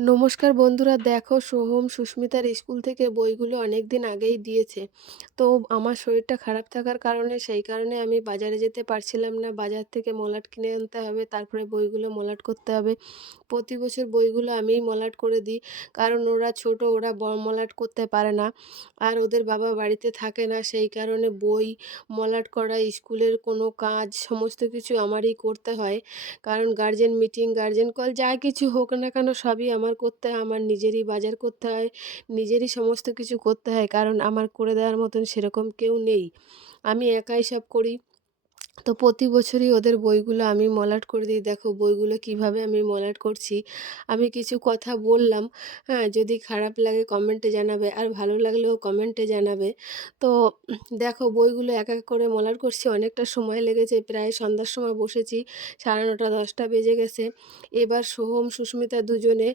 নমস্কার বন্ধুরা, দেখো সোহম সুস্মিতার স্কুল থেকে বইগুলো অনেক দিন আগেই দিয়েছে। তো আমার শরীরটা খারাপ থাকার কারণে, সেই কারণে আমি বাজারে যেতে পারছিলাম না। বাজার থেকে মলাট কিনে আনতে হবে, তারপরে বইগুলো মলাট করতে হবে। প্রতি বছর বইগুলো আমিই মলাট করে দিই, কারণ ওরা ছোট, ওরা মলাট করতে পারে না। আর ওদের বাবা বাড়িতে থাকে না, সেই কারণে বই মলাট করা, স্কুলের কোনো কাজ, সমস্ত কিছু আমারই করতে হয়। কারণ গার্জেন মিটিং, গার্জেন কল, যা কিছু হোক না কেন, সবই আমার করতে হয়, আমার নিজেরই বাজার করতে হয়, নিজেরই সমস্ত কিছু করতে হয়, কারণ আমার করে দেওয়ার মতন সেরকম কেউ নেই। আমি একাই সব করি। তো প্রতি বছরই ওদের বইগুলো আমি মলাট করে দিই। দেখো বইগুলো কীভাবে আমি মলাট করছি। আমি কিছু কথা বললাম হ্যাঁ যদি খারাপ লাগে কমেন্টে জানাবে, আর ভালো লাগলেও কমেন্টে জানাবে। তো দেখো বইগুলো এক এক করে মলাট করছি, অনেকটা সময় লেগেছে। প্রায় সন্ধ্যার সময় বসেছি, সাড়ে নটা, দশটা বেজে গেছে। এবার সোহম, সুস্মিতা দুজনে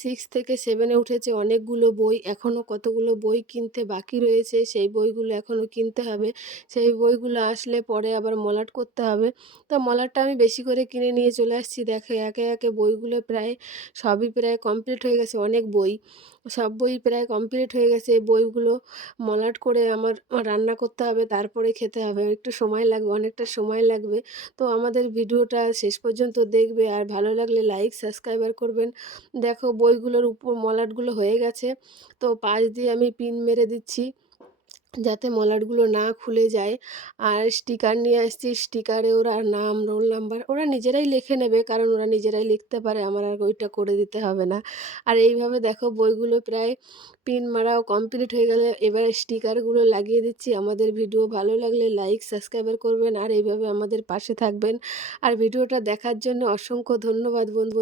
সিক্স থেকে সেভেনে উঠেছে। অনেকগুলো বই এখনও কতগুলো বই কিনতে বাকি রয়েছে, সেই বইগুলো এখনও কিনতে হবে। সেই বইগুলো আসলে পরে আবার মলাট করতে হবে। তো মলাটটা আমি বেশি করে কিনে নিয়ে চলে আসছি। দেখে একে একে বইগুলো প্রায় সবই প্রায় কমপ্লিট হয়ে গেছে, অনেক বই। সব বই প্রায় কমপ্লিট হয়ে গেছে। বইগুলো মলাট করে আমার রান্না করতে হবে, তারপরে খেতে হবে। একটু সময় লাগবে, অনেকটা সময় লাগবে। তো আমাদের ভিডিওটা শেষ পর্যন্ত দেখবে। আর ভালো লাগলে লাইক সাবস্ক্রাইবার করবেন। দেখো বইগুলোর উপর মলাটগুলো হয়ে গেছে। তো পাশ দিয়ে আমি পিন মেরে দিচ্ছি। যাতে মলাটগুলো না খুলে যায়। আর স্টিকার নিয়ে আসছি, স্টিকারে ওরা নাম, রোল নাম্বার ওরা নিজেরাই লিখে নেবে, কারণ ওরা নিজেরাই লিখতে পারে, আমার আর ওইটা করে দিতে হবে না। আর এইভাবে দেখো বইগুলো প্রায় পিন মারাও কমপ্লিট হয়ে গেলে এবার স্টিকারগুলো লাগিয়ে দিচ্ছি। আমাদের ভিডিও ভালো লাগলে লাইক, সাবস্ক্রাইবার করবেন আর এইভাবে আমাদের পাশে থাকবেন। আর ভিডিওটা দেখার জন্য অসংখ্য ধন্যবাদ বন্ধু।